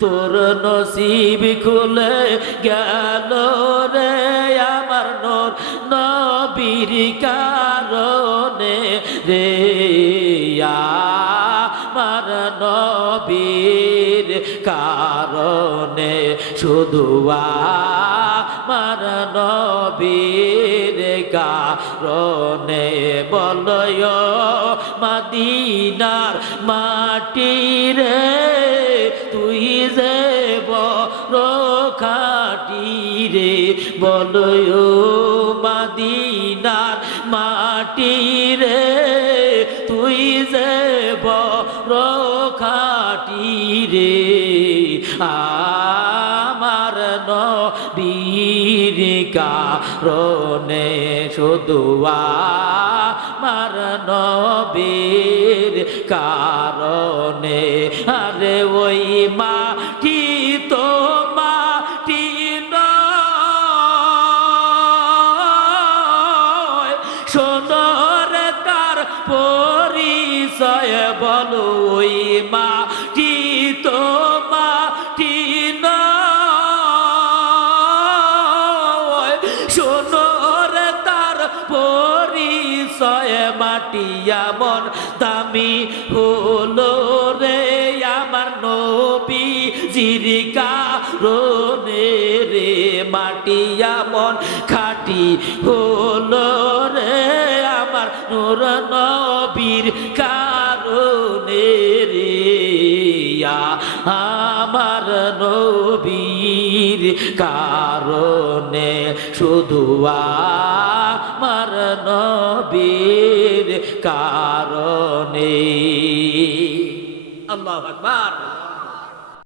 তোর নসিব খুলে গেল রে আমার নূর নবীর কারণে রে আমার নবীর কারণে শুধু আমার নবীর কারণে বলয় মদিনার মাটি রে তুই যে বড় খাঁটি রে বলয় মদিনার মাটি রে তুই যে বড় খাঁটি রে আমার নবীর কারণে শুধু আমার নবীর কারণে আরে ওই মাটি তো মাটি নয় সোনার তার পরিচয় বলো ওই মাটি তো মাটি নয় সোনার তার পরিচয় মাটি এমন দামি হলো রে আমার নবীজির কারণে রে মাটি এমন খাঁটি হলো রে আমার নূর নবীর কারণে রে আমার নবীর কারণে শুধু আমার নবীর কারণে আল্লাহু আকবার।